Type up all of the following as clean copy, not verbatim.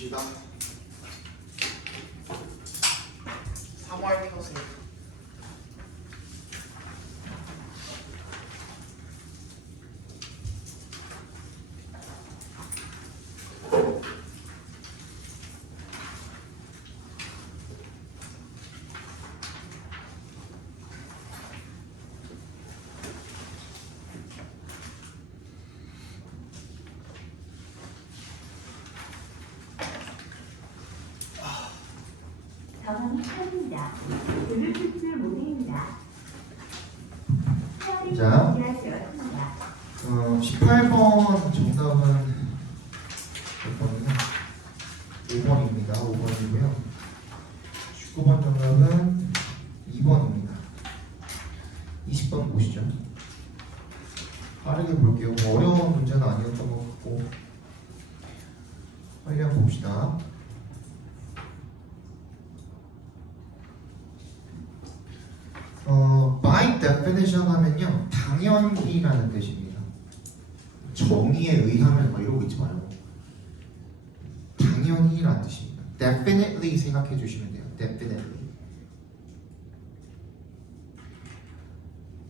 봅시다. 3월 미노스 전원이 켜집니다. 블루투스 모드입니다. 자, 18번 정답은 몇 번이냐? 5번입니다. 5번이고요. 19번 정답은 2번입니다. 20번 보시죠. 빠르게 볼게요. 뭐 어려운 문제는 아니었던 것 같고 빨리 한번 봅시다. by definition 하면요 당연히라는 뜻입니다. 정의에 의하면 막 이러고 있지 말고 당연히라는 뜻입니다. definitely 생각해 주시면 돼요. definitely.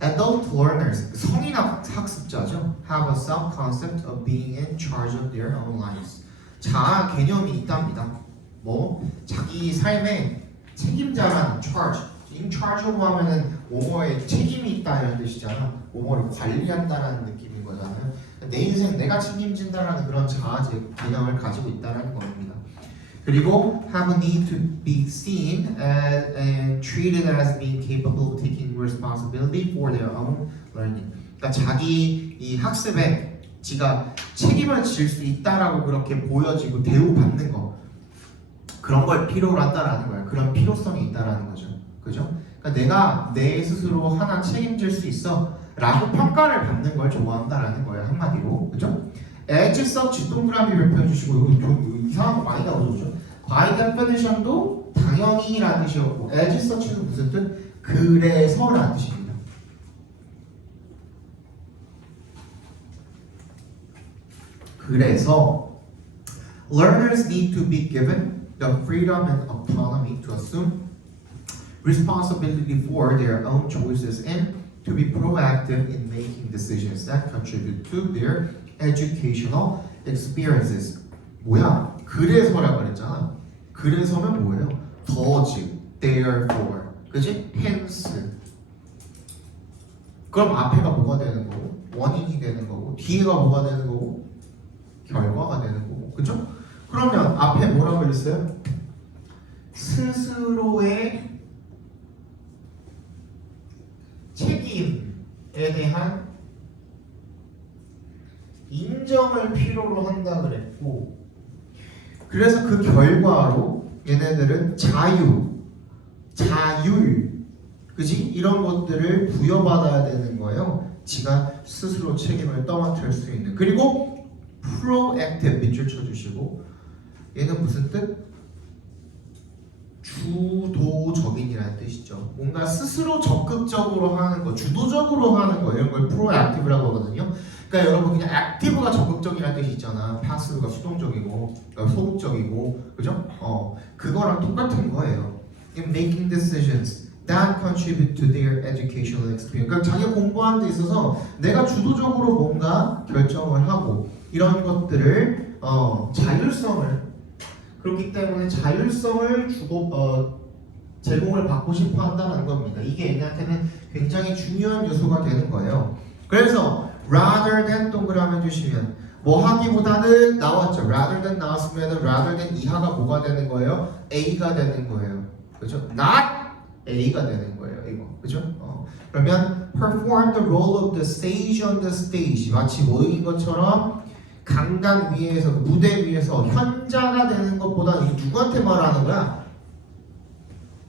Adult learners, 성인 학습자죠. have a self-concept of being in charge of their own lives. 자아 개념이 있답니다. 뭐 자기 삶의 책임자라는 charge. in charge라고 하면은 뭐뭐에 책임이 있다 이런 뜻이잖아. 뭐뭐를 관리한다라는 느낌인 거잖아요. 내 인생 내가 책임진다라는 그런 자아 개념을 가지고 있다라는 겁니다. 그리고 have a need to be seen as, and treated as being capable of taking responsibility for their own learning. 그러니까 자기 이 학습에 지가 책임을 질 수 있다라고 그렇게 보여지고 대우받는 거 그런 걸 필요로 한다라는 거야. 그런 필요성이 있다라는 거죠. 그죠? 그러니까 내가 내 스스로 하나 책임질 수 있어 라고 평가를 받는 걸 좋아한다라는 거예요. 한마디로. 그죠? as such 동그라미 별표 주시고 이거 좀 이상한 거 많이 나오죠. 그죠? by definition도 당연히 라는 뜻이었고 as such는 무슨 뜻? 그래서 라는 뜻입니다. 그래서 learners need to be given the freedom and autonomy to assume responsibility for their own choices and to be proactive in making decisions that contribute to their educational experiences. 뭐야? 그래서라고 그랬잖아. 그래서면 뭐예요? 더즈, therefore, 그지? hence. 그럼 앞에가 뭐가 되는 거고? 원인이 되는 거고 뒤에가 뭐가 되는 거고? 결과가 되는 거고, 그죠? 그러면 앞에 뭐라고 그랬어요? 스스로의 책임에 대한 인정을 필요로 한다 그랬고 그래서 그 결과로 얘네들은 자율 그지? 이런 것들을 부여받아야 되는 거예요. 지가 스스로 책임을 떠맡을 수 있는 그리고 proactive 밑줄 쳐주시고 얘는 무슨 뜻? 주도적인이라는 뜻이죠. 뭔가 스스로 적극적으로 하는 거, 주도적으로 하는 거 이런 걸 proactive라고 하거든요. 그러니까 여러분 그냥 active가 적극적이라는 뜻이 있잖아. passive가 수동적이고, 소극적이고, 그죠? 그거랑 똑같은 거예요. In making decisions that contribute to their educational experience. 그러니까 자기가 공부하는 데 있어서 내가 주도적으로 뭔가 결정을 하고 이런 것들을 자율성을 그렇기 때문에 자율성을 제공을 받고 싶어 한다는 겁니다. 이게 얘네한테는 굉장히 중요한 요소가 되는 거예요. 그래서 rather than 동그라미 주시면 뭐 하기보다는 나왔죠. rather than 나왔으면 rather than 이하가 뭐가 되는 거예요? A가 되는 거예요. 그죠? not A가 되는 거예요. 이거. 그죠? 그러면 perform the role of the sage on the stage 마치 모형인 것처럼 강당 위에서 무대 위에서 현자가 되는 것보다 이 누구한테 말하는 거야?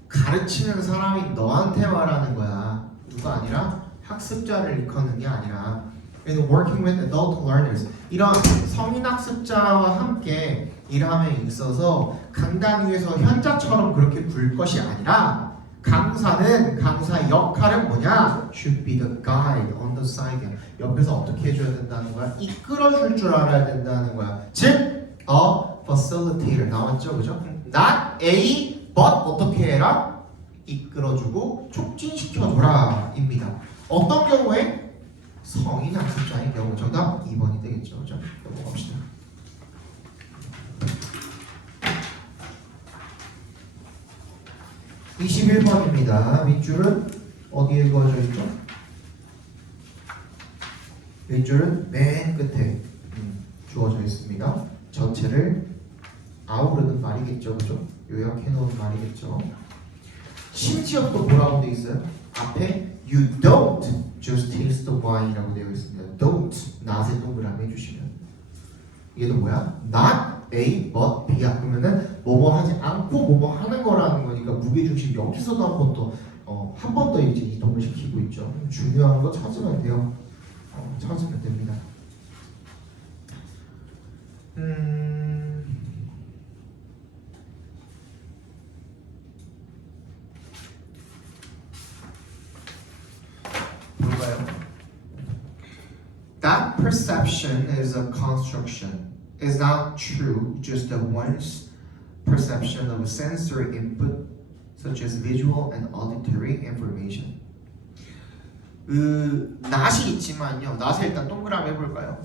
가르치는 사람이 너한테 말하는 거야. 누가 아니라 학습자를 일컫는 게 아니라 in working with adult learners 이런 성인 학습자와 함께 일함에 있어서 강당 위에서 현자처럼 그렇게 굴 것이 아니라 강사의 역할은 뭐냐? Should be the guide on the side. 옆에서 어떻게 해줘야 된다는 거야? 이끌어줄 줄 알아야 된다는 거야. 즉, a facilitator 나왔죠, 그죠? Not A, but 어떻게 해라? 이끌어주고 촉진시켜줘라입니다. 어떤 경우에? 성인 학습자의 경우. 정답 2번이 되겠죠, 그죠? 넘어갑시다. (21번입니다) 윗줄은 어디에 그어져 있죠? 윗줄은 맨 끝에 주어져 있습니다. 전체를 아우르는 말이겠죠, 그죠? 요약해 놓은 말이겠죠. 심지어 또 뭐라고 되어 있어요? 앞에 you don't just taste the wine이라고 되어 있습니다. don't not에 동그라미 해주시면 이게 또 뭐야? not A but B야. 그러면은 뭐뭐 하지 않고 뭐뭐 하는 거라는 거니까 무게중심 여기서도 한 번 더 이제 이동을 시키고 있죠. 중요한 거 찾으면 돼요. 찾으면 됩니다. 볼까요? That perception is a construction. Is not true just the one's perception of sensory input such as visual and auditory information. not이 있지만요. not에 일단 동그라미 해볼까요?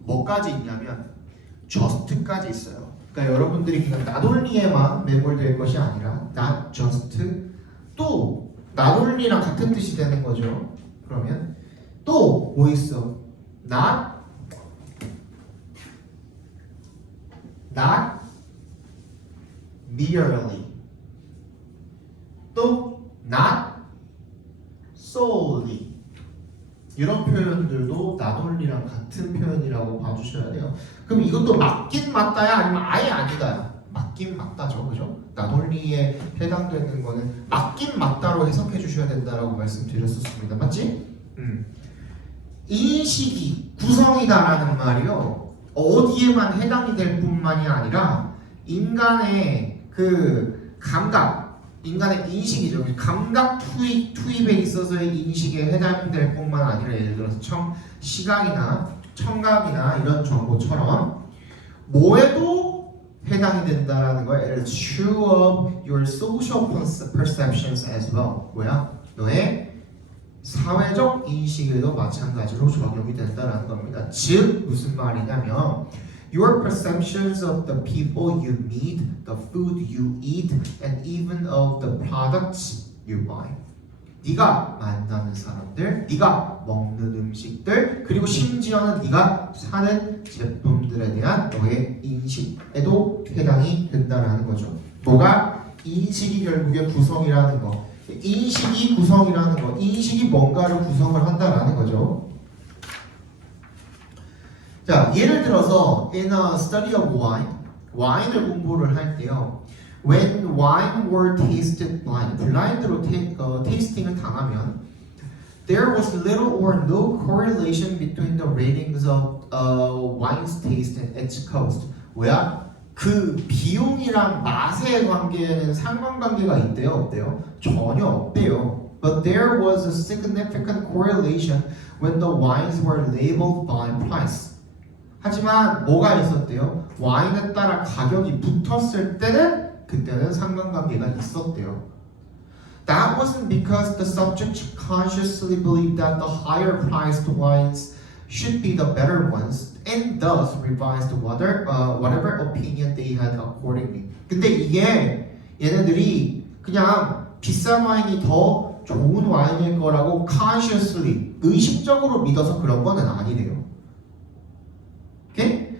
뭐까지 있냐면 just까지 있어요. 그러니까 여러분들이 그냥 not only에만 매몰될 것이 아니라 not just 또 not only랑 같은 뜻이 되는 거죠. 그러면 또 뭐 있어? not merely 또 not solely 이런 표현들도 not only랑 같은 표현이라고 봐주셔야 돼요. 그럼 이것도 맞긴 맞다야 아니면 아예 아니다야? 맞긴 맞다죠, 그죠? not only에 해당되는 거는 맞긴 맞다로 해석해 주셔야 된다라고 말씀드렸었습니다. 맞지? 인식이 구성이다라는 말이요. 어디에만 해당이 될 뿐만이 아니라 인간의 그 감각, 인간의 인식이죠. 감각 투입에 있어서의 인식에 해당될 뿐만 아니라 예를 들어서 시각이나 청각이나 이런 정보처럼 뭐에도 해당이 된다라는 거예요. 예를 들어서 true of your social perceptions as well. 뭐야? 너의 사회적 인식에도 마찬가지로 적용이 된다는 겁니다. 즉 무슨 말이냐면 your perceptions of the people you meet, the food you eat, and even of the products you buy. 네가 만나는 사람들, 네가 먹는 음식들, 그리고 심지어는 네가 사는 제품들에 대한 너의 인식에도 해당이 된다는 거죠. 뭐가? 인식이 결국에 구성이라는 거. 인식이 구성이라는 거, 인식이 뭔가를 구성을 한다라는 거죠. 자, 예를 들어서 in a study of wine, 와인을 공부를 할 때요. When wine were tasted blind, 블라인드로 테이스팅을 당하면 there was little or no correlation between the ratings of wine's taste and its cost. 뭐야? 그 비용이랑 맛의 관계에는 상관관계가 있대요? 없대요? 전혀 없대요. But there was a significant correlation when the wines were labeled by price. 하지만 뭐가 있었대요? 와인에 따라 가격이 붙었을 때는 그때는 상관관계가 있었대요. That wasn't because the subject consciously believed that the higher priced wines should be the better ones and thus revised whatever opinion they had accordingly. 근데 이게 얘네들이 그냥 비싼 와인이 더 좋은 와인일 거라고 consciously 의식적으로 믿어서 그런 거는 아니래요. Okay?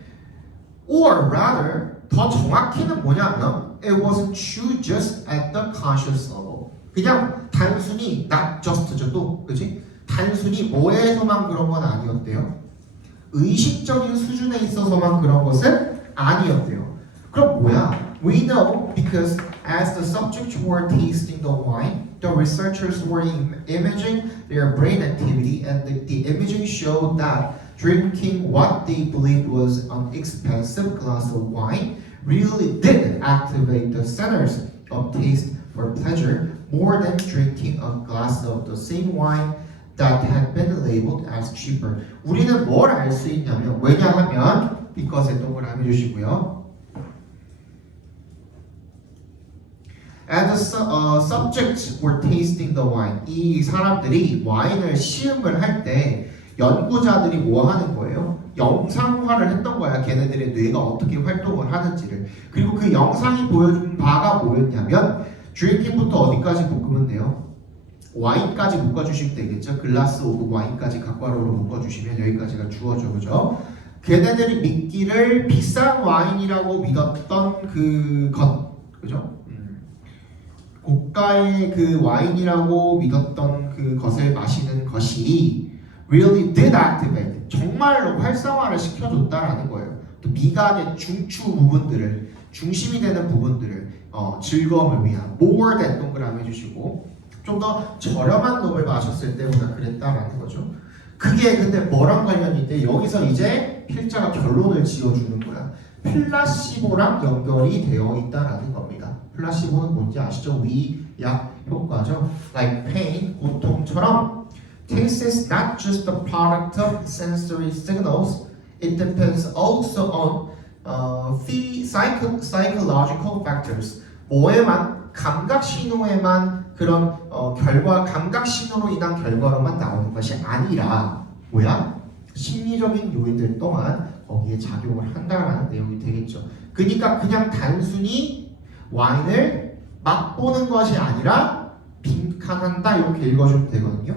Or rather 더 정확히는 뭐냐면 it wasn't true just at the conscious level. 그냥 단순히 not just죠 또 그치? 단순히 뭐에서만 그런 건 아니었대요. 의식적인 수준에 있어서만 그런 것은 아니었대요. 그럼 뭐야? We know because as the subjects were tasting the wine, the researchers were imaging their brain activity, and the imaging showed that drinking what they believed was an expensive glass of wine really did activate the centers of taste for pleasure more than drinking a glass of the same wine that had been labeled as cheaper. 우리는 뭘 알 수 있냐면 왜냐하면 because에 동그라미 주시고요. As the subjects were tasting the wine, 이 사람들이 와인을 시음을 할 때 연구자들이 뭐 하는 거예요? 영상화를 했던 거야. 걔네들의 뇌가 어떻게 활동을 하는지를. 그리고 그 영상이 보여준 바가 뭐였냐면 drinking부터 어디까지 묶으면 돼요? 와인까지 묶어주시면 되겠죠. 글라스 오브 와인까지 각괄호로 묶어주시면 여기까지가 주어져. 그죠? 걔네들이 믿기를 비싼 와인이라고 믿었던 그죠? 고가의 그 와인이라고 믿었던 그것을 마시는 것이 really did activate, 정말로 활성화를 시켜줬다라는 거예요. 또 미간의 중추 부분들을, 중심이 되는 부분들을 즐거움을 위한 more than 동그라미 해주시고 좀 더 저렴한 놈을 마셨을 때보다 그랬다라는 거죠. 그게 근데 뭐랑 관련이 있대? 여기서 이제 필자가 결론을 지어주는 거야. 플라시보랑 연결이 되어 있다라는 겁니다. 플라시보는 뭔지 아시죠? 위약 효과죠. Like pain, 고통처럼 taste is not just the product of sensory signals. It depends also on psychological factors. 뭐에만 감각 신호에만 그런 감각 신호로 인한 결과로만 나오는 것이 아니라 뭐야? 심리적인 요인들 또한 거기에 작용을 한다라는 내용이 되겠죠. 그러니까 그냥 단순히 와인을 맛보는 것이 아니라 빈칸한다 이렇게 읽어주면 되거든요.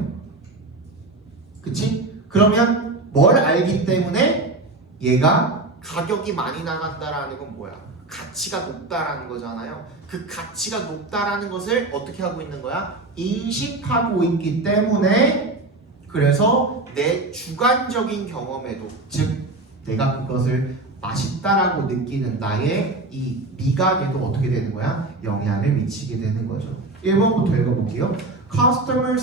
그치? 그러면 뭘 알기 때문에 얘가 가격이 많이 나간다라는 건 뭐야? 가치가 높다라는 거잖아요. 그 가치가 높다라는 것을 어떻게 하고 있는 거야? 인식하고 있기 때문에 그래서 내 주관적인 경험에도 즉 내가 그것을 맛있다라고 느끼는 나의 이 미각에도 어떻게 되는 거야? 영향을 미치게 되는 거죠. 1번부터 읽어볼게요. Customer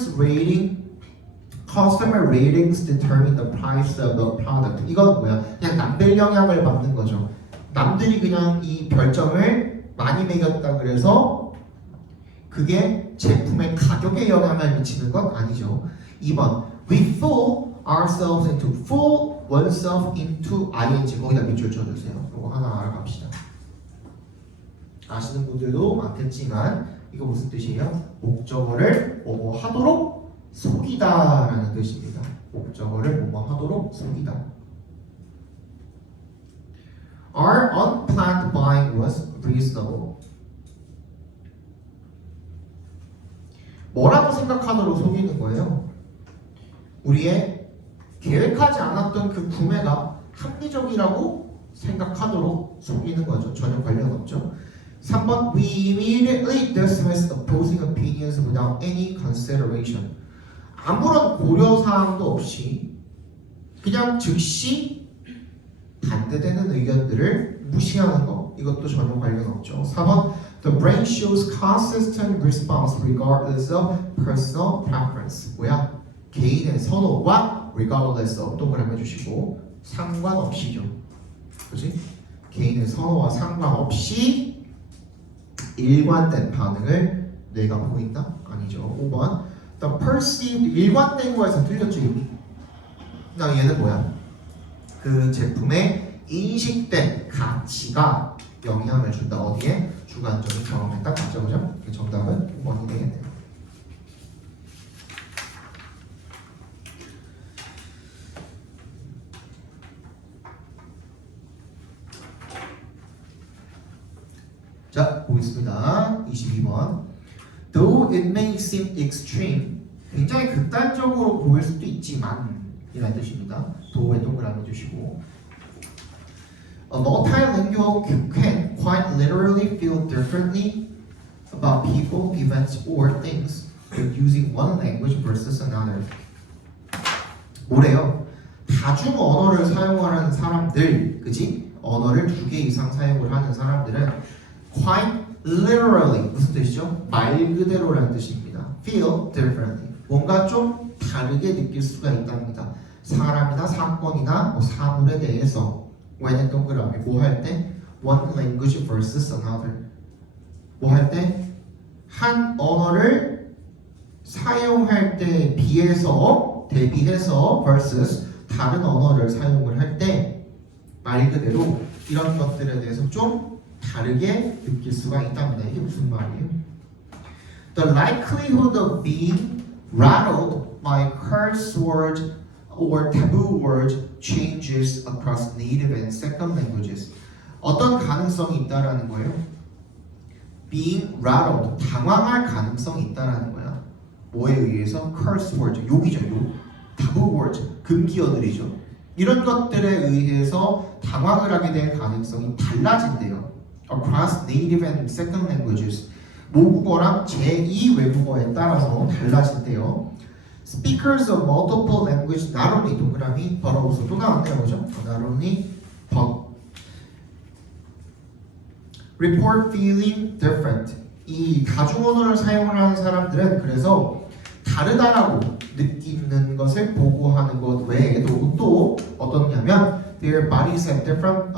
ratings determine the price of the product. 이건 뭐야? 그냥 남들 영향을 받는 거죠. 남들이 그냥 이 별점을 많이 매겼다 그래서 그게 제품의 가격에 영향을 미치는 건 아니죠. 2번 We fool ourselves into fool oneself into ing. 거기다 밑줄 쳐주세요. 이거 하나 알아갑시다. 아시는 분들도 많겠지만 이거 무슨 뜻이에요? 목적어를 뭐뭐 하도록 속이다 라는 뜻입니다. 목적어를 뭐뭐 하도록 속이다. Our unplanned buying was reasonable. 뭐라고 생각하도록 속이는 거예요? 우리의 계획하지 않았던 그 구매가 합리적이라고 생각하도록 속이는 거죠. 전혀 관련 없죠. 3번 We immediately dismissed opposing opinions without any consideration. 아무런 고려사항도 없이 그냥 즉시 반대되는 의견들을 무시하는 거. 이것도 전혀 관련 없죠. 4번 The brain shows consistent response regardless of personal preference. 뭐야? 개인의 선호와 regardless of 동그라미 해주시고 상관없이죠. 그렇지? 개인의 선호와 상관없이 일관된 반응을 뇌가 보인다? 아니죠. 5번 The perceived 일관된 거에서 틀렸죠 이미. 그다음 얘는 뭐야? 그 제품의 인식된 가치가 영향을 준다. 어디에? 주관적인 경험에 딱 맞죠, 그죠? 정답은 5번이 되겠네요. 자, 보겠습니다. 22번. Though it may seem extreme, 굉장히 극단적으로 보일 수도 있지만 이라는 뜻입니다. 도우에 동그라미 주시고 A multilingual can quite literally feel differently about people, events, or things with using one language versus another. 뭐래요? 다중 언어를 사용하는 사람들, 그지? 언어를 2개 이상 사용을 하는 사람들은 quite literally 무슨 뜻이죠? 말 그대로라는 뜻입니다. Feel differently. 뭔가 좀 다르게 느낄 수가 있답니다. 사람이나 사건이나 뭐 사물에 대해서 when 동그라미 뭐 할 때 one language versus another 뭐 할 때 한 언어를 사용할 때 대비해서 versus 다른 언어를 사용을 할 때 말 그대로 이런 것들에 대해서 좀 다르게 느낄 수가 있답니다. 이게 무슨 말이에요? The likelihood of being rattled by curse word or taboo word changes across native and second languages. 어떤 가능성이 있다라는 거예요? Being rattled, 당황할 가능성이 있다라는 거야. 뭐에 의해서? Curse word, 욕이죠, 욕. taboo word, 금기어들이죠. 이런 것들에 의해서 당황을 하게 될 가능성이 달라진대요. Across native and second languages. 모국어랑 제2 외국어에 따라서 달라진대요. Speakers of multiple language not only 동그라미 but also 또 나왔네요, 그죠? Not only but report feeling different. 이 다중언어를 사용을 하는 사람들은 그래서 다르다라고 느끼는 것을 보고하는 것 외에도 또 어떻냐면 their bodies have different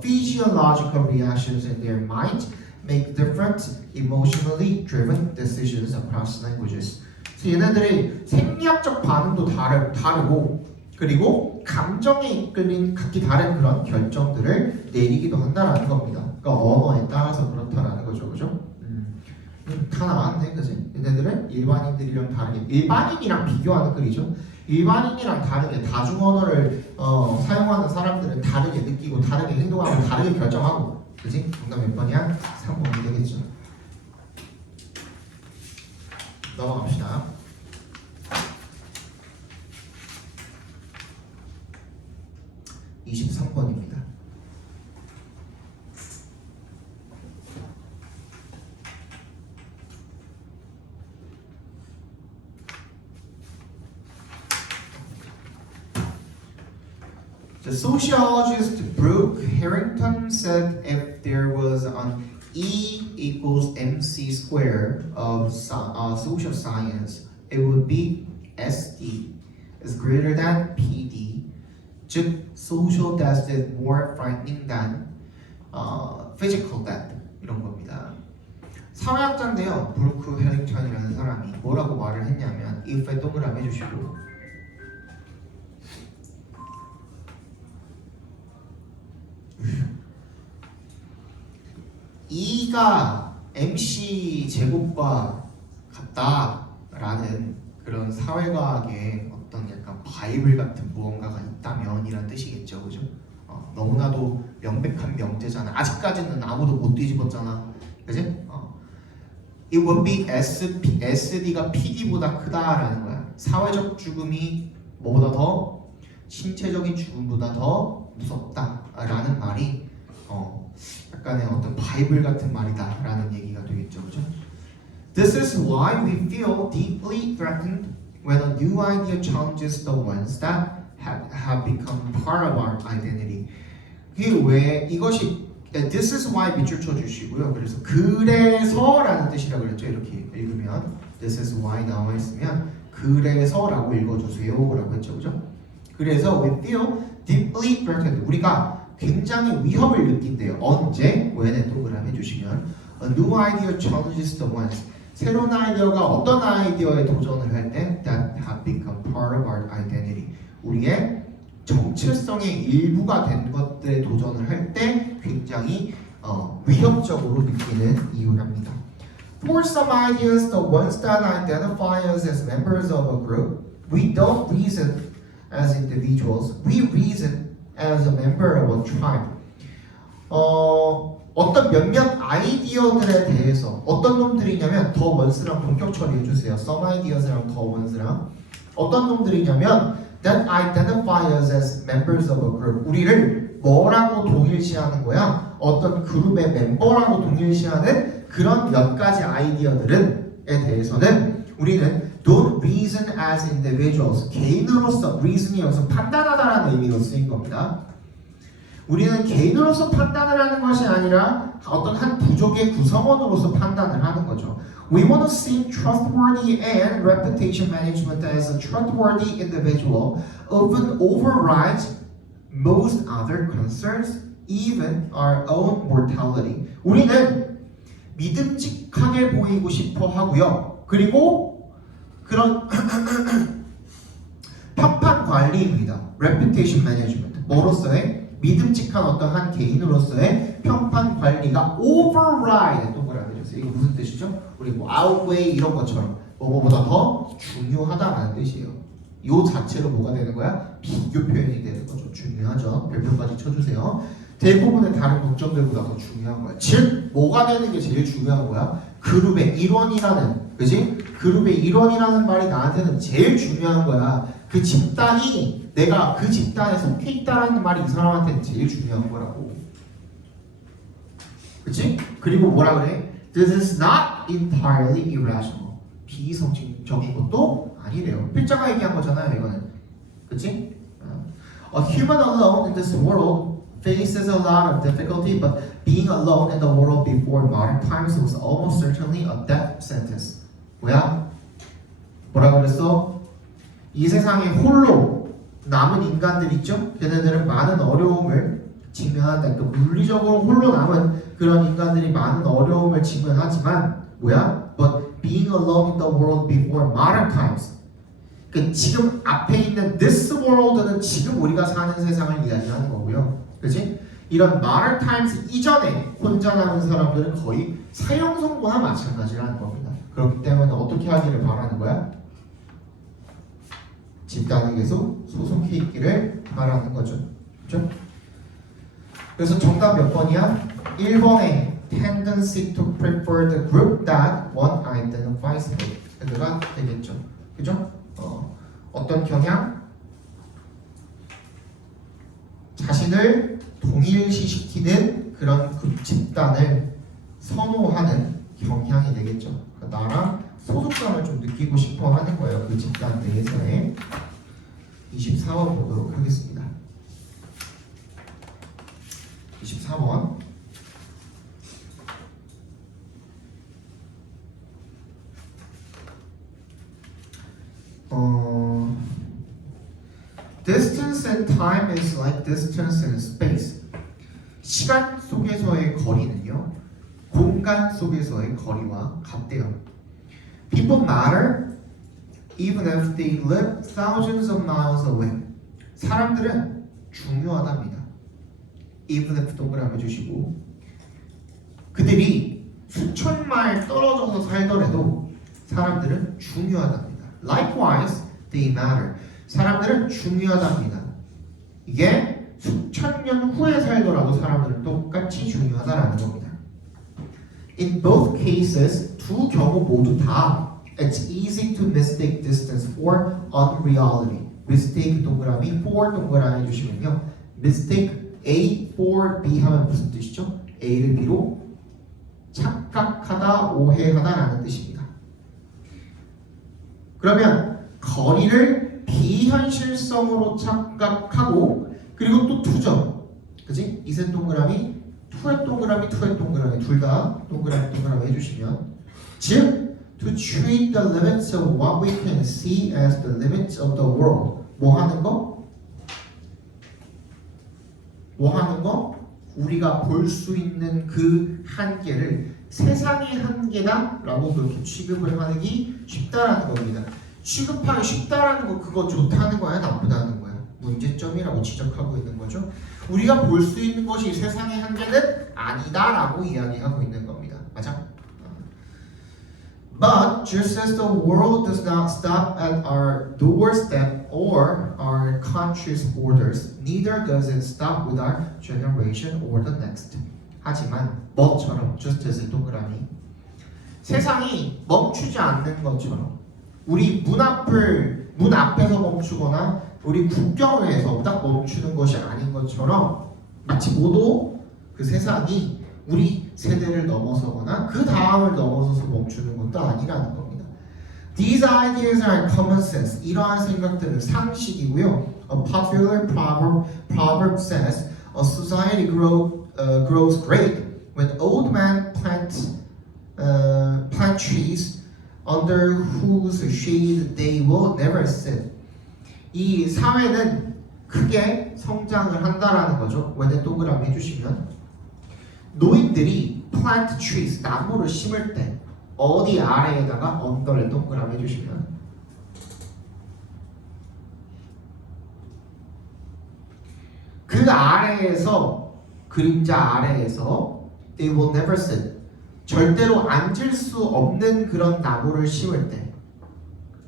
physiological reactions in their mind, make different emotionally driven decisions across languages. 그래서 얘네들의 생리학적 반응도 다르고 그리고 감정에 이끌린 각기 다른 그런 결정들을 내리기도 한다라는 겁니다. 그러니까 언어에 따라서 그렇다라는 거죠, 그죠? 다 나왔네, 그지? 얘네들은 일반인들이랑 다르게 일반인이랑 비교하는 글이죠. 일반인이랑 다르게 다중언어를 사용하는 사람들은 다르게 느끼고 다르게 행동하고 다르게 결정하고, 그지? 정답 몇 번이야? 3번이 되겠죠. 넘어갑시다. (23번입니다) The sociologist Brooke Harrington said if there was an E equals MC square of social science, it would be SD is greater than PD. 즉, social death is more frightening than physical death. 이런 겁니다. 사회학자인데요, 브루크 해링턴이라는 사람이 뭐라고 말을 했냐면 if에 동그라미 해주시고 E가 MC 제곱과 같다라는 그런 사회과학의 어떤 약간 바이블 같은 무언가가 있다면 이란 뜻이겠죠, 그죠? 너무나도 명백한 명제잖아. 아직까지는 아무도 못 뒤집었잖아, 그지? It would be SD가 PD보다 크다라는 거야. 사회적 죽음이 뭐보다 더 신체적인 죽음보다 더 무섭다라는 말이 약간의 어떤 바이블 같은 말이다라는 얘기가 되겠죠, 그죠? This is why we feel deeply threatened when a new idea challenges the ones that have become part of our identity. 그게 왜 이것이 This is why 밑줄 쳐주시고요. 그래서 그래서라는 뜻이라고 그랬죠. 이렇게 읽으면 This is why 나와 있으면 그래서라고 읽어주세요라고 했죠, 그죠? 그래서 we feel deeply threatened. 우리가 굉장히 위협을 느낀대요. 언제? when에 동그라미 해주시면 A new idea challenges the ones. 새로운 아이디어가 어떤 아이디어에 도전을 할 때 that have become part of our identity. 우리의 정체성의 일부가 된 것들에 도전을 할 때 굉장히 위협적으로 느끼는 이유랍니다. For some ideas, the ones that identify us as members of a group, we don't reason as individuals. We reason as a member of a tribe. 어떤 몇몇 아이디어들에 대해서 어떤 놈들이냐면 더 원스랑 본격 처리해 주세요. Some ideas랑 더 원스랑 어떤 놈들이냐면 that identify us as members of a group. 우리를 뭐라고 동일시하는 거야? 어떤 그룹의 멤버라고 동일시하는 그런 몇 가지 아이디어들에 대해서는 우리는 don't reason as individuals. 개인으로서 reason이 여기서 판단하다라는 의미로 쓰인 겁니다. 우리는 개인으로서 판단을 하는 것이 아니라 어떤 한 부족의 구성원으로서 판단을 하는 거죠. We want to see trustworthy and reputation management as a trustworthy individual often overrides most other concerns, even our own mortality. 우리는 믿음직하게 보이고 싶어 하고요. 그리고 그런 평판 관리입니다. reputation management. 뭐로서의 믿음직한 어떤 한 개인으로서의 평판 관리가 override 동그라미 해주세요. 이거 무슨 뜻이죠? 우리 뭐 outweigh 이런 것처럼 뭐보다 더 중요하다라는 뜻이에요. 요 자체로 뭐가 되는 거야? 비교 표현이 되는 거죠. 중요하죠. 별표까지 쳐주세요. 대부분의 다른 문점들보다 더 중요한 거야. 즉 뭐가 되는 게 제일 중요한 거야? 그룹의 일원이라는, 그지? 그룹의 일원이라는 말이 나한테는 제일 중요한 거야. 그 집단이 내가 그 집단에 속해 있다라는 말이 이 사람한테는 제일 중요한 거라고. 그치? 그리고 뭐라 그래? This is not entirely irrational. 비이성적인 것도 아니래요. 필자가 얘기한 거잖아요, 이거는. 그치? A human alone in this world faces a lot of difficulty, but being alone in the world before modern times was almost certainly a death sentence. 뭐야? 뭐라 그랬어? 이 세상에 홀로 남은 인간들 있죠? 걔네들은 많은 어려움을 직면한다. 또 물리적으로 홀로 남은 그런 인간들이 많은 어려움을 직면하지만 뭐야? But being alone in the world before modern times. 그 지금 앞에 있는 this world는 지금 우리가 사는 세상을 이야기하는 거고요. 그렇지? 이런 modern times 이전에 혼자 남은 사람들은 거의 사형선고나 마찬가지라는 겁니다. 그렇기 때문에 어떻게 하기를 바라는 거야? 집단이 계속 소속해 있기를 바라는 거죠. 그렇죠? 그래서 정답 몇 번이야? 1번에 tendency to prefer the group that one identifies with.가 되겠죠. 그죠? 어떤 경향? 자신을 동일시시키는 그런 집단을 선호하는 경향이 되겠죠. 나랑 소속감을 좀 느끼고 싶어 하는 거예요. 그 집단 내에서의. 24번 보도록 하겠습니다. 24번. Distance and time is like distance and space. 시간 속에서의 거리는요, 공간 속에서의 거리와 같대요. People matter even if they live thousands of miles away. 사람들은 중요하답니다. Even if 동그라미 해주시고, 그들이 수천 마일 떨어져서 살더라도 사람들은 중요하답니다. Likewise, they matter. 사람들은 중요하답니다. 이게 수천 년 후에 살더라도 사람들은 똑같이 중요하다라는 겁니다. In both cases, 두 경우 모두 다 it's easy to mistake distance for unreality. mistake 동그라미 for 동그라미 해주시면요. mistake A for B 하면 무슨 뜻이죠? A를 B로 착각하다, 오해하다라는 뜻입니다. 그러면 거리를 비현실성으로 착각하고, 그리고 또 투죠. 그치? 이셋 동그라미, 투의 동그라미, 투의 동그라미 둘 다 동그라미 동그라미 해주시면, 즉 to treat the limits of what we can see as the limits of the world. 뭐 하는 거? 뭐 하는 거? 우리가 볼 수 있는 그 한계를 세상의 한계다라고 그렇게 취급을 하기 쉽다라는 겁니다. 취급하기 쉽다라는 거, 그거 좋다는 거야, 나쁘다는 거야? 문제점이라고 지적하고 있는 거죠. 우리가 볼 수 있는 것이 세상의 한계는 아니다라고 이야기하고 있는 겁니다. 맞아? But just as the world does not stop at our doorstep or our country's borders, neither does it stop with our generation or the next. 하지만 뭐처럼, just as 동그라미, 세상이 멈추지 않는 것처럼, 우리 문 앞에서 멈추거나 우리 국경에서 딱 멈추는 것이 아닌 것처럼, 마치 모두 그 세상이 우리 세대를 넘어서거나 그 다음을 넘어서서 멈추는 것도 아니라는 겁니다. These ideas are common sense. 이러한 생각들은 상식이고요. A popular proverb says, a society grows great when old men plant trees under whose shade they will never sit. 이 사회는 크게 성장을 한다라는 거죠. when 동그라미 해주시면, 노인들이 plant trees, 나무를 심을 때 어디 아래에다가 언더를 동그라미 해주시면 그 아래에서 그림자 아래에서 they will never sit. 절대로 앉을 수 없는 그런 나무를 심을 때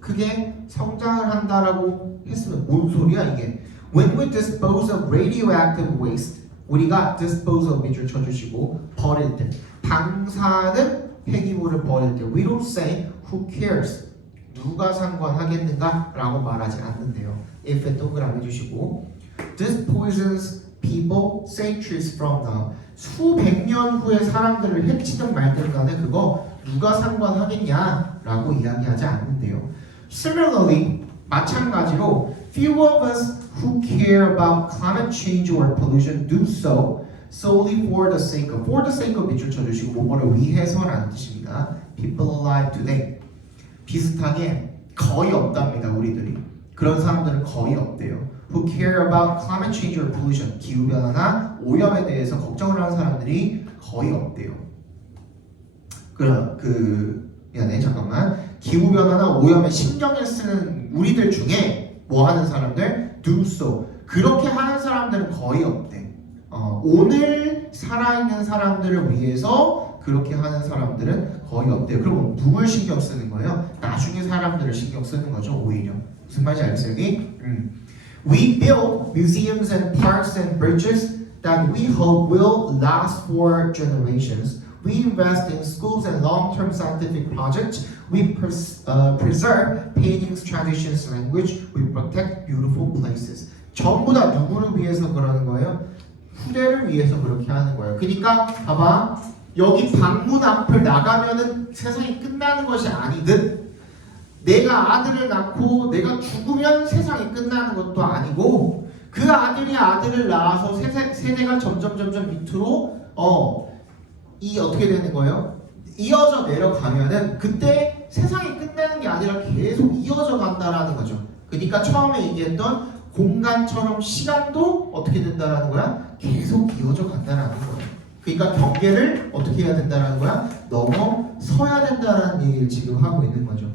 그게 성장을 한다라고 했으면 뭔 소리야 이게? When we dispose of radioactive waste, 우리가 dispose of 밑줄 쳐주시고 버릴 때, 방사능 폐기물을 버릴 때, we don't say who cares, 누가 상관하겠는가 라고 말하지 않는데요. if에 동그라미 주시고 this poisons people centuries from now. 수백 년 후에 사람들을 해치든 말든 간에 그거 누가 상관하겠냐라고 이야기하지 않는데요. Similarly, 마찬가지로 few of us who care about climate change or pollution do so solely for the sake of 밑줄 쳐주시고 뭐뭐를 위해서라는 뜻입니다. People alive today. 비슷하게 거의 없답니다. 우리들이. 그런 사람들은 거의 없대요. Who care about climate change or pollution. 기후변화나 오염에 대해서 걱정을 하는 사람들이 거의 없대요. 미안해 잠깐만. 기후변화나 오염에 신경을 쓰는 우리들 중에 뭐 하는 사람들? Do so. 그렇게 하는 사람들은 거의 없대. 오늘 살아있는 사람들을 위해서 그렇게 하는 사람들은 거의 없대요. 그럼 누굴 신경 쓰는 거예요? 나중에 사람들을 신경 쓰는 거죠. 오히려. 무슨 말인지 알겠어요? 여기? We build museums and parks and bridges that we hope will last for generations. We invest in schools and long-term scientific projects. We preserve paintings, traditions, language. We protect beautiful places. 전부 다 누구를 위해서 그러는 거예요? 후대를 위해서 그렇게 하는 거예요. 그러니까 봐봐. 여기 방문 앞을 나가면은 세상이 끝나는 것이 아니듯 내가 아들을 낳고 내가 죽으면 세상이 끝나는 것도 아니고 그 아들이 아들을 낳아서 세대가 점점 밑으로 어떻게 되는 거예요? 이어져 내려가면은 그때 세상이 끝나는 게 아니라 계속 이어져 간다라는 거죠. 그러니까 처음에 얘기했던 공간처럼 시간도 어떻게 된다라는 거야? 계속 이어져 간다라는 거예요. 그러니까 경계를 어떻게 해야 된다라는 거야? 넘어서야 된다라는 얘기를 지금 하고 있는 거죠.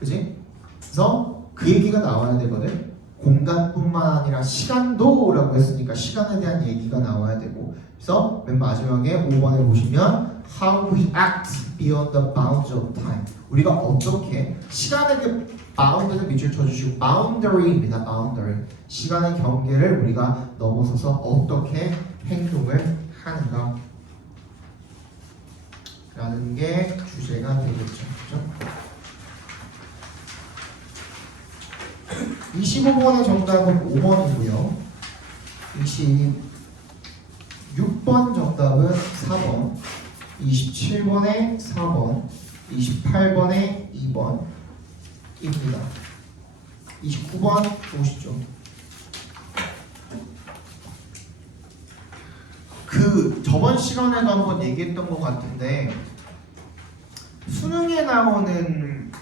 그지? 그래서 그 얘기가 나와야 되거든. 공간뿐만 아니라 시간도 라고 했으니까 시간에 대한 얘기가 나와야 되고 그래서 맨 마지막에 5번에 보시면 How we act beyond the bounds of time. 우리가 어떻게 시간의 그 bound는 밑줄 쳐주시고 boundary입니다. boundary. 시간의 경계를 우리가 넘어서서 어떻게 행동을 하는가 라는 게 주제가 되겠죠. 그렇죠? 25번의 정답은 5번이고요. 26번 정답은 4번, 27번에 4번, 28번에 2번입니다. 29번 보시죠. 저번 시간에도 한번 얘기했던 것 같은데 수능에 나오는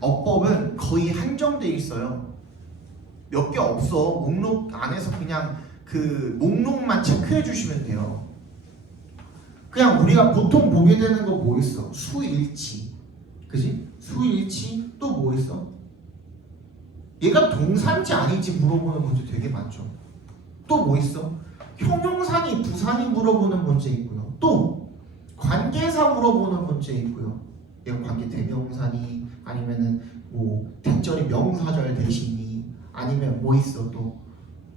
어법은 거의 한정돼 있어요. 몇 개 없어. 목록 안에서 그냥 그 목록만 체크해 주시면 돼요. 그냥 우리가 보통 보게 되는 거 뭐 있어? 수일치. 그지? 수일치 또 뭐 있어? 얘가 동사인지 아닌지 물어보는 문제 되게 많죠. 또 뭐 있어? 형용사니 부사니 물어보는 문제 있고요. 또 관계사 물어보는 문제 있고요. 얘가 관계 대명사니 아니면은 뭐 대절이 명사절 대신이 아니면 뭐 있어 또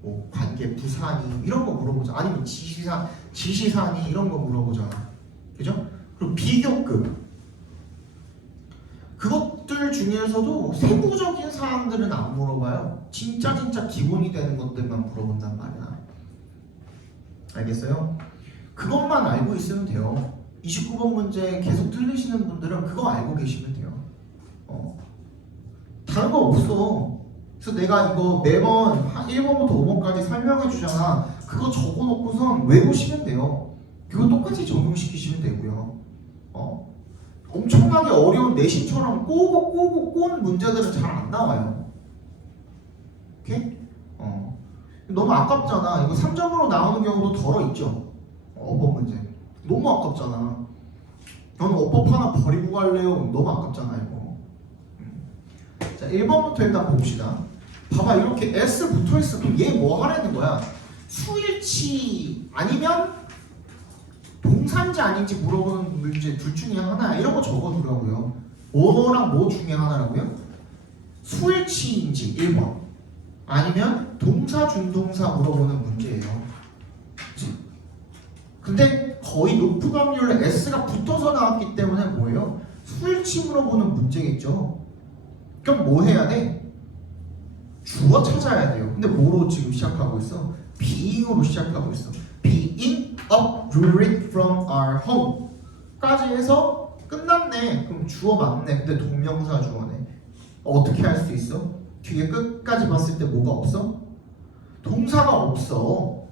뭐 관계 부사니 이런 거 물어보자. 아니면 지시사니 이런 거 물어보잖아. 그죠? 그리고 비교급 그것들 중에서도 세부적인 사항들은 안 물어봐요. 진짜 기본이 되는 것들만 물어본단 말이야. 알겠어요? 그것만 알고 있으면 돼요. 29번 문제 계속 틀리시는 분들은 그거 알고 계시면 돼요. 다른 거 없어. 그래서 내가 이거 매번 1번부터 5번까지 설명해 주잖아. 그거 적어놓고선 외우시면 돼요. 그거 똑같이 적용시키시면 되고요. 엄청나게 어려운 내신처럼 꼬고 꼰 문제들은 잘 안 나와요. 오케이? 너무 아깝잖아. 이거 3점으로 나오는 경우도 덜어 있죠. 어법 문제. 너무 아깝잖아. 저는 어법 하나 버리고 갈래요. 너무 아깝잖아 이거. 자, 1번부터 일단 봅시다. 봐봐 이렇게 S 붙어있어. 그럼 얘 뭐 하라는 거야? 수일치 아니면 동사인지 아닌지 물어보는 문제 둘 중에 하나야. 이런 거 적어두라고요. 뭐랑 뭐 중에 하나라고요? 수일치인지 1번 아니면 동사 준동사 물어보는 문제예요. 그치? 근데 거의 높은 확률로 S가 붙어서 나왔기 때문에 뭐예요? 수일치 물어보는 문제겠죠. 그럼 뭐 해야 돼? 주어 찾아야 돼요. 근데 뭐로 지금 시작하고 있어? being으로 시작하고 있어. being uprooted from our home 까지 해서 끝났네. 그럼 주어 맞네. 근데 동명사 주어네. 어떻게 할 수 있어? 뒤에 끝까지 봤을 때 뭐가 없어? 동사가 없어.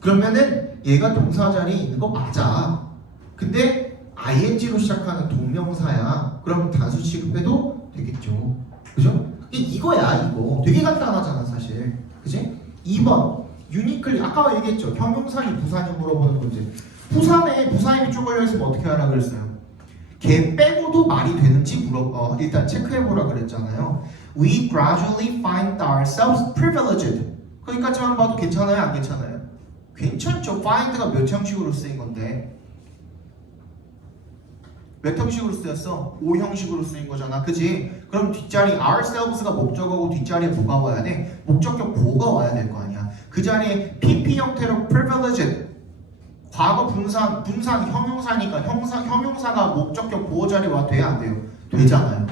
그러면은 얘가 동사 자리에 있는 거 맞아. 근데 ing로 시작하는 동명사야. 그럼 단수 취급해도 되겠죠. 그죠? 이거야 이거. 되게 간단하잖아 사실. 그지? 2번 유니클리 아까 얘기했죠. 형용사니 부사니 물어보는 문제. 부사에 밑줄 걸려 있으면 어떻게 하라 그랬어요? 걔 빼고도 말이 되는지 일단 체크해보라 그랬잖아요. We gradually find ourselves privileged. 거기까지만 봐도 괜찮아요? 안 괜찮아요? 괜찮죠. find가 몇 형식으로 쓰인 건데 몇 형식으로 쓰였어? 5형식으로 쓰인 거잖아. 그지? 그럼 뒷자리 ourselves가 목적어고 뒷자리에 뭐가 와야 돼? 목적격 보가 와야 될 거 아니야. 그 자리에 PP 형태로 privileged 과거 분산 형용사니까 형용사가 목적격 보호 자리에 와 돼야 안 돼요? 되잖아요.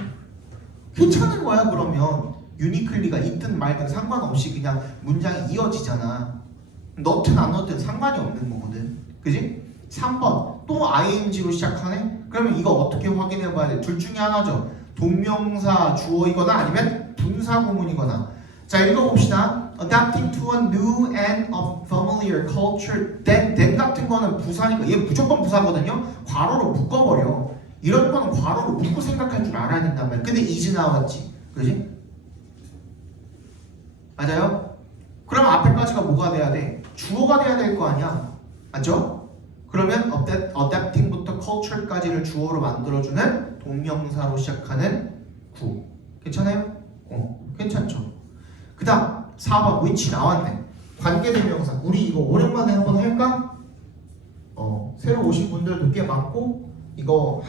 괜찮은 거야. 그러면 유니클리가 있든 말든 상관없이 그냥 문장이 이어지잖아. 넣든 안 넣든 상관이 없는 거거든. 그지? 3번 또 ing로 시작하네? 그러면 이거 어떻게 확인해 봐야 돼? 둘 중에 하나죠. 동명사 주어이거나 아니면 분사 구문이거나. 자 읽어봅시다. Adapting to a new and unfamiliar culture. then 같은 거는 부사니까 얘 무조건 부사거든요. 괄호로 묶어버려. 이런 거는 괄호로 묶고 생각할 줄 알아야 된단 말이야. 근데 is 나왔지. 그지? 맞아요? 그럼 앞에까지가 뭐가 돼야 돼? 주어가 돼야 될 거 아니야. 맞죠? 그러면 adapting부터 culture까지를 주어로 만들어주는 동명사로 시작하는 구. 괜찮아요? 괜찮죠. 그 다음 4번 which 나왔네. 관계대명사. 우리 이거 오랜만에 한번 할까? 새로 오신 분들도 꽤 많고 이거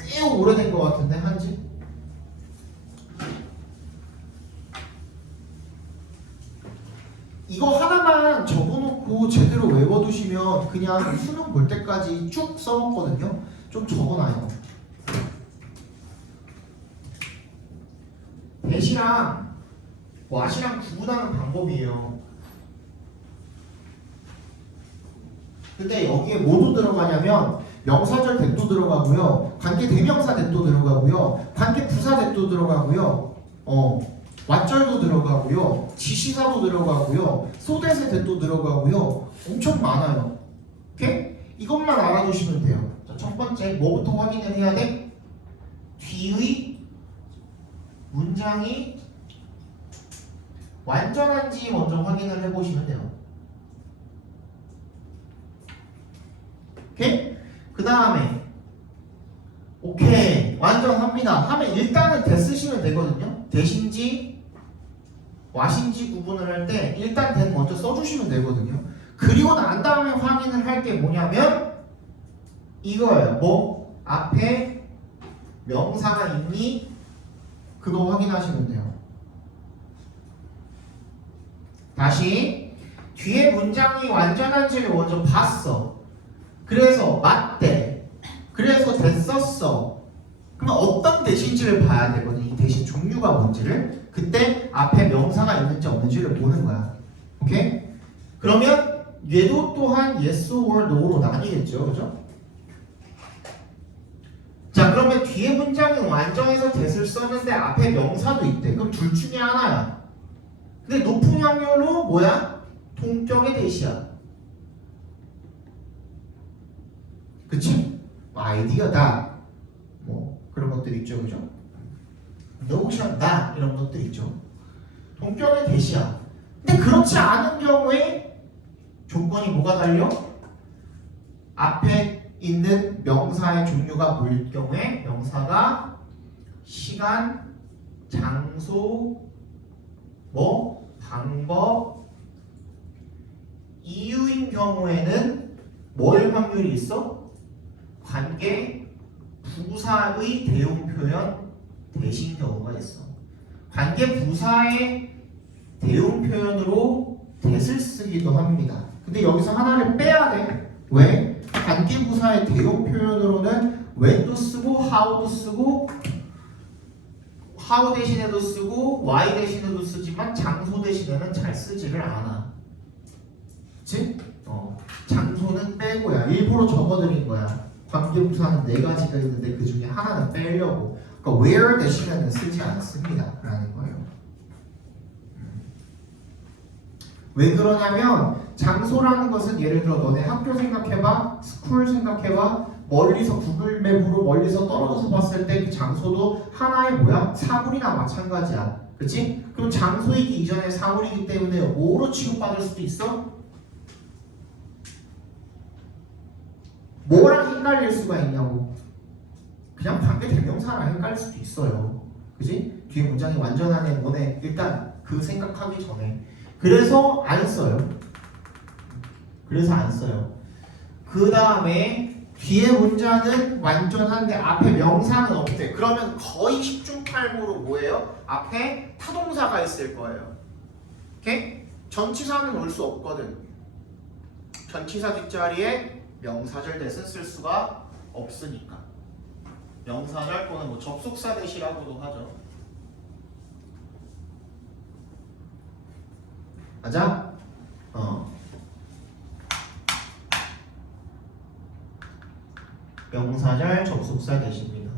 꽤 오래된 것 같은데 한지? 이거 하나만 적어놓고 제대로 외워두시면 그냥 수능 볼 때까지 쭉 써먹거든요. 좀 적어놔요. 대시랑 what이랑 구분하는 방법이에요. 근데 여기에 뭐도 들어가냐면 명사절 대도 들어가고요, 관계 대명사 대도 들어가고요, 관계 부사 대도 들어가고요, 왓절도 들어가고요, 지시사도 들어가고요, 소대세 대도 들어가고요. 엄청 많아요. 오케이? 이것만 알아두시면 돼요. 자, 첫 번째 뭐부터 확인을 해야 돼? 뒤의 문장이 완전한지 먼저 확인을 해보시면 돼요. 오케이? 그 다음에 오케이 완전합니다 하면 일단은 대 쓰시면 되거든요. 대신지 what인지 구분을 할 때 일단 대 먼저 써주시면 되거든요. 그리고 난 다음에 확인을 할 게 뭐냐면 이거예요. 뭐? 앞에 명사가 있니? 그거 확인하시면 돼요. 다시 뒤에 문장이 완전한지를 먼저 봤어. 그래서 맞대. 그래서 대 썼어. 그러면 어떤 대신지를 봐야 되거든. 이 대신 종류가 뭔지를. 그때 앞에 명사가 있는지 없는지를 보는 거야. 오케이? 그러면 얘도 또한 yes or no로 나뉘겠죠. 그죠? 자, 그러면 뒤에 문장은 완전해서 대를 썼는데 앞에 명사도 있대. 그럼 둘 중에 하나야. 근데 높은 확률로 뭐야? 동격의 대시야. 그치? 아이디어다. 뭐 그런 것들 있죠. 그죠? 노션다. 이런 것들 있죠. 동격의 대시야. 근데 그렇지 않은 경우에 조건이 뭐가 달려? 앞에 있는 명사의 종류가 뭐일 경우에 명사가 시간, 장소, 뭐 방법, 이유인 경우에는 뭘 확률이 있어? 관계 부사의 대용 표현 대신 경우가 있어. 관계 부사의 대용 표현으로 that을 쓰기도 합니다. 근데 여기서 하나를 빼야 돼. 왜? 관계 부사의 대용 표현으로는 when도 쓰고 how도 쓰고 how 대신에도 쓰고 why 대신에도 쓰지만 장소 대신에는 잘 쓰지를 않아. 그치? 장소는 빼고야. 일부러 적어드린 거야. 관계부사는 4가지가 있는데 그 중에 하나는 빼려고. 그러니까 where 대신에는 쓰지 않습니다. 라는 거예요. 왜 그러냐면 장소라는 것은 예를 들어 너네 학교 생각해봐. 스쿨 생각해봐. 멀리서 구글맵으로 멀리서 떨어져서 봤을 때 그 장소도 하나의 뭐야? 사물이나 마찬가지야. 그치? 그럼 장소이기 이전에 사물이기 때문에 뭐로 취급받을 수도 있어? 뭐랑 헷갈릴 수가 있냐고. 그냥 관계 대명사랑 헷갈릴 수도 있어요. 그치? 뒤에 문장이 완전하네 뭐네 일단 그 생각하기 전에 그래서 안 써요. 그 다음에 뒤에 문장은 완전한데 앞에 명사는 없대. 그러면 거의 10중 8구로 뭐예요? 앞에 타동사가 있을 거예요. 오케이? 전치사는 올 수 없거든. 전치사 뒷자리에 명사절 대신 쓸 수가 없으니까. 명사절 또는 뭐 접속사 대시라고도 하죠. 맞아? 명사절 접속사 대시입니다.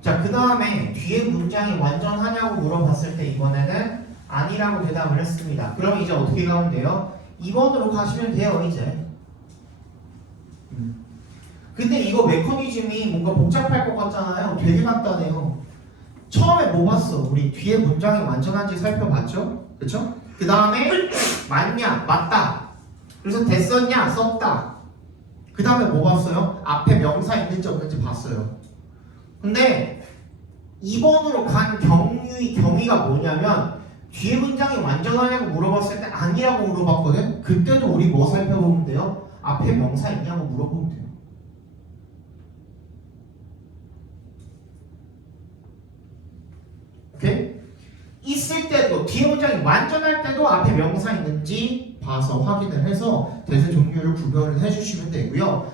자, 그 다음에 뒤에 문장이 완전하냐고 물어봤을 때 이번에는 아니라고 대답을 했습니다. 그럼 이제 어떻게 가면 돼요? 2번으로 가시면 돼요, 이제. 근데 이거 메커니즘이 뭔가 복잡할 것 같잖아요. 되게 간단해요. 처음에 뭐 봤어? 우리 뒤에 문장이 완전한지 살펴봤죠? 그쵸? 그 다음에 맞냐? 맞다. 그래서 됐었냐? 썼다. 그 다음에 뭐 봤어요? 앞에 명사 있는지 없는지 봤어요. 근데 2번으로 간 경위가 뭐냐면 뒤에 문장이 완전하냐고 물어봤을 때 아니라고 물어봤거든? 그때도 우리 뭐 살펴보면 돼요? 앞에 명사 있냐고 물어보면 돼요. 오케이? 있을 때도 뒤에 문장이 완전할 때도 앞에 명사 있는지 봐서 확인을 해서 대세 종류를 구별을 해주시면 되고요.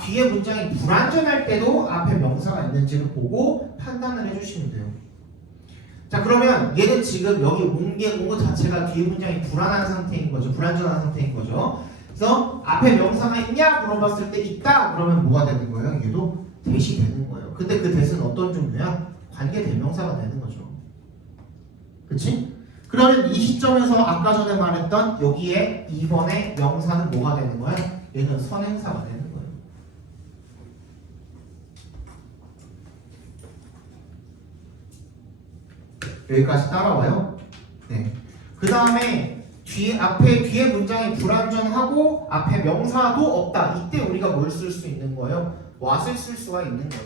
뒤에 문장이 불완전할 때도 앞에 명사가 있는지를 보고 판단을 해주시면 돼요. 자, 그러면 얘는 지금 여기 온 것 자체가 뒤에 문장이 불완전한 상태인 거죠. 그래서 앞에 명사가 있냐 물어봤을 때 있다 그러면 뭐가 되는 거예요? 얘도 대시 되는 거예요. 근데 그 대시는 어떤 종류야? 관계 대명사가 되는 거죠. 그치? 그러면 이 시점에서 아까 전에 말했던 여기에 2번의 명사는 뭐가 되는 거야? 얘는 선행사가 되는 거예요. 여기까지 따라와요? 네. 그 다음에 뒤에 문장이 불완전하고 앞에 명사도 없다. 이때 우리가 뭘 쓸 수 있는 거예요? what을 쓸 수가 있는 거예요.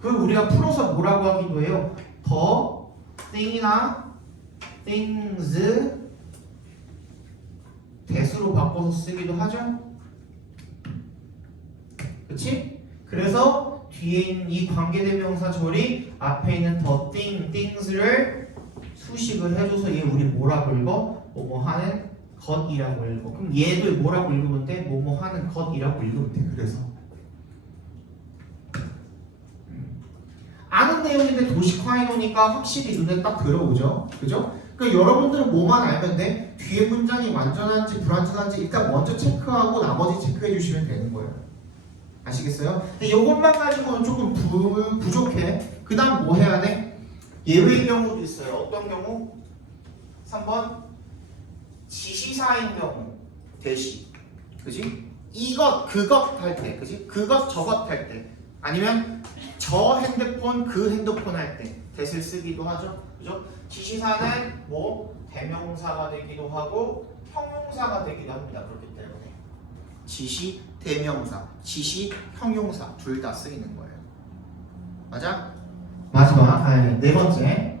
그걸 우리가 풀어서 뭐라고 하기도 해요? 더 thing이나 things 대수로 바꿔서 쓰기도 하죠. 그치? 그래서 뒤에 있는 이 관계대명사 절이 앞에 있는 the thing, things를 수식을 해줘서 얘 우리 뭐라고 읽어? 뭐뭐 하는 것이라고 읽어. 그럼 얘도 뭐라고 읽으면 돼? 뭐뭐 하는 것이라고 읽으면 돼. 그래서 아는 내용인데 도식화해 놓으니까 확실히 눈에 딱 들어오죠. 그죠? 그러니까 여러분들은 뭐만 알면 돼? 뒤에 문장이 완전한지 불완전한지 일단 먼저 체크하고 나머지 체크해 주시면 되는 거예요. 아시겠어요? 근데 이것만 가지고는 조금 부족해. 그 다음 뭐 해야 돼? 예외의 경우도 있어요. 어떤 경우? 3번 지시사인 경우 대시. 그지? 이것 그것 할 때. 그지? 그것 저것 할 때. 아니면 저 핸드폰 그 핸드폰 할 때 대시를 쓰기도 하죠. 그죠? 지시사는 뭐 대명사가 되기도 하고 형용사가 되기도 합니다. 그렇기 때문에 지시 대명사, 지시 형용사 둘 다 쓰이는 거예요. 맞아? 마지막 네 번째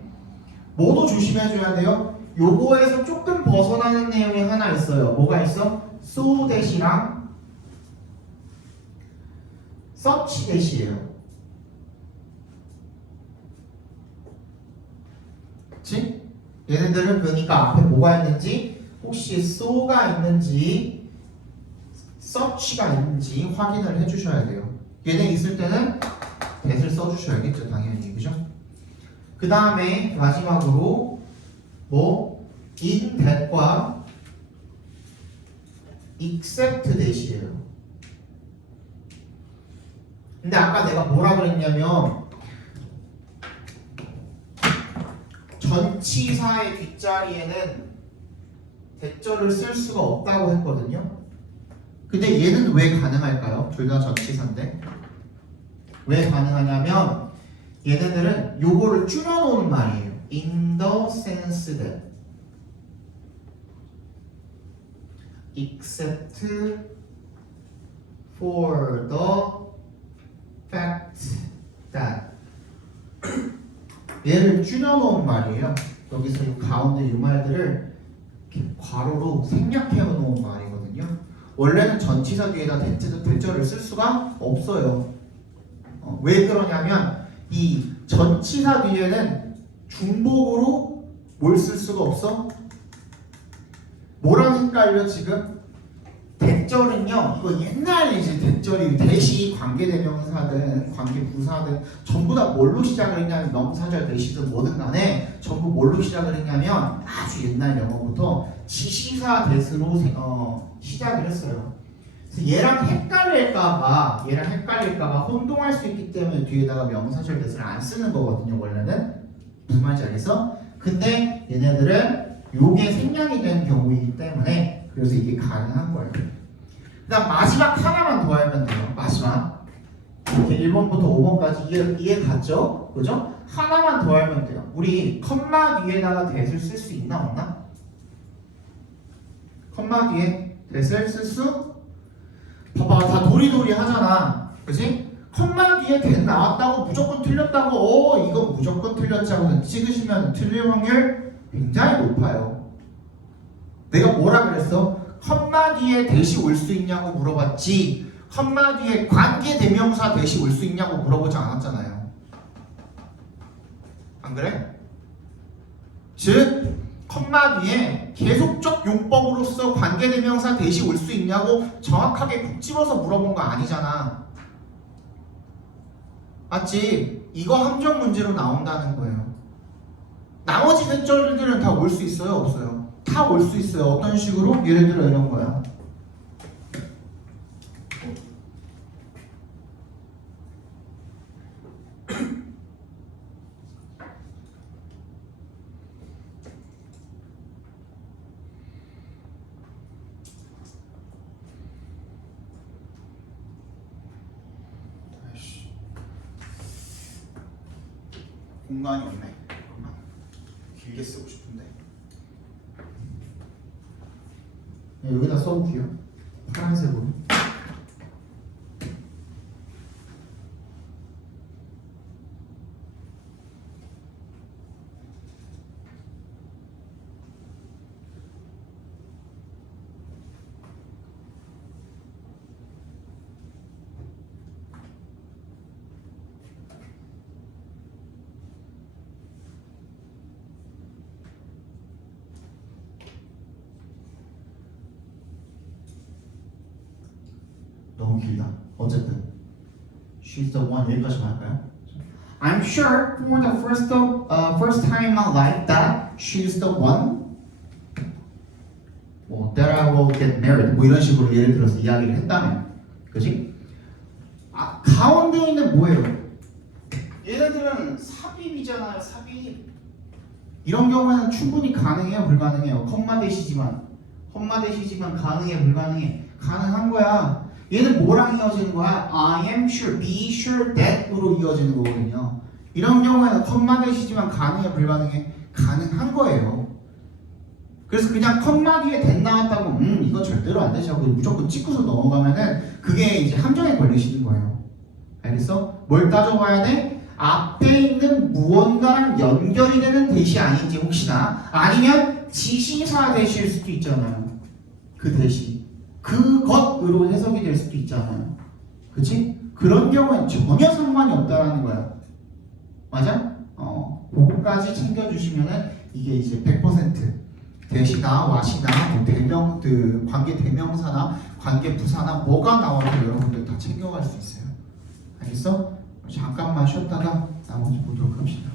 뭐도 조심해줘야 돼요. 요거에서 조금 벗어나는 내용이 하나 있어요. 뭐가 있어? so that이랑 such that이에요. 그치? 얘네들은 그러니까 앞에 뭐가 있는지 혹시 so가 있는지 such가 있는지 확인을 해주셔야 돼요. 얘네 있을 때는 that을 써주셔야겠죠, 당연히. 그죠? 그 다음에 마지막으로 뭐 in that과 except that이에요. 근데 아까 내가 뭐라 그랬냐면 전치사의 뒷자리에는 대절을 쓸 수가 없다고 했거든요. 근데 얘는 왜 가능할까요? 둘 다 전치사인데 왜 가능하냐면 얘네들은 요거를 줄여놓은 말이에요. In the sense that except for the fact that 얘를 줄여놓은 말이에요. 여기서 이 가운데 이 말들을 이렇게 괄호로 생략해 놓은 말이거든요. 원래는 전치사 뒤에다 대절을 쓸 수가 없어요. 왜 그러냐면 이 전치사 뒤에는 중복으로 뭘 쓸 수가 없어? 뭐랑 헷갈려 지금? 대절은요, 이거 옛날에 이제 대절이 대시 관계대명사든 관계부사든 전부 다 뭘로 시작을 했냐면 명사절 대시든 뭐든 간에 전부 뭘로 시작을 했냐면 아주 옛날 영어부터 지시사 대스로 시작을 했어요. 그래서 얘랑 헷갈릴까봐 혼동할 수 있기 때문에 뒤에다가 명사절 대스를 안 쓰는 거거든요. 원래는 무슨 말인지 알겠어? 근데 얘네들은 요게 생략이 된 경우이기 때문에 그래서 이게 가능한 거예요. 그다음 마지막 하나만 더 알면 돼요. 마지막 이렇게 1번부터 5번까지 이해 갔죠? 그죠? 하나만 더 알면 돼요. 우리 컴마 뒤에다가 that을 쓸 수 있나 없나? 컴마 뒤에 that을 쓸 수? 봐봐, 다 도리도리 하잖아. 그지? 컴마 뒤에 that 나왔다고 무조건 틀렸다고 이거 무조건 틀렸지 하고 찍으시면 틀릴 확률 굉장히 높아요. 내가 뭐라 그랬어? 컴마 뒤에 that이 올 수 있냐고 물어봤지 컴마 뒤에 관계대명사 that이 올 수 있냐고 물어보지 않았잖아요. 안 그래? 즉 컴마 뒤에 계속적 용법으로서 관계대명사 that이 올 수 있냐고 정확하게 콕 집어서 물어본 거 아니잖아. 맞지? 이거 함정 문제로 나온다는 거예요. 나머지 대절들은 다 올 수 있어요? 없어요? 다 올 수 있어요. 어떤 식으로? 예를 들어 이런 거야. 공간이 없네. 길게 쓰고 싶은데. 여기다 써볼게요. 파란색으로. 너무 길다. 어쨌든 she's the one 여기까지만 할까요? I'm sure for the first time in my life that she's the one that I will get married 뭐 이런 식으로 예를 들어서 이야기를 했다면 그지? 가운데 있는 뭐예요? 얘네들은 삽입이잖아요. 삽입. 이런 경우에는 충분히 가능해요? 불가능해요? 컴마 대시지만 가능해? 불가능해? 가능한 거야. 얘는 뭐랑 이어지는 거야? I am sure, be sure that으로 이어지는 거거든요. 이런 경우에는 컴마 대시지만 가능해? 불가능해? 가능한 거예요. 그래서 그냥 컴마 뒤에 that 나왔다고 이거 절대로 안 되지 하고 무조건 찍고서 넘어가면은 그게 이제 함정에 걸리시는 거예요. 알겠어? 뭘 따져봐야 돼? 앞에 있는 무언가랑 연결이 되는 대시 아닌지 혹시나 아니면 지시사 대시일 수도 있잖아요. 그 대시 그것으로 해석이 될 수도 있잖아요. 그치? 그런 경우엔 전혀 상관이 없다라는 거야. 맞아? 그거까지 챙겨주시면은 이게 이제 100% 대시나 와시나 뭐 대명 그 관계 대명사나 관계 부사나 뭐가 나와도 여러분들 다 챙겨갈 수 있어요. 알겠어? 잠깐만 쉬었다가 나머지 보도록 합시다.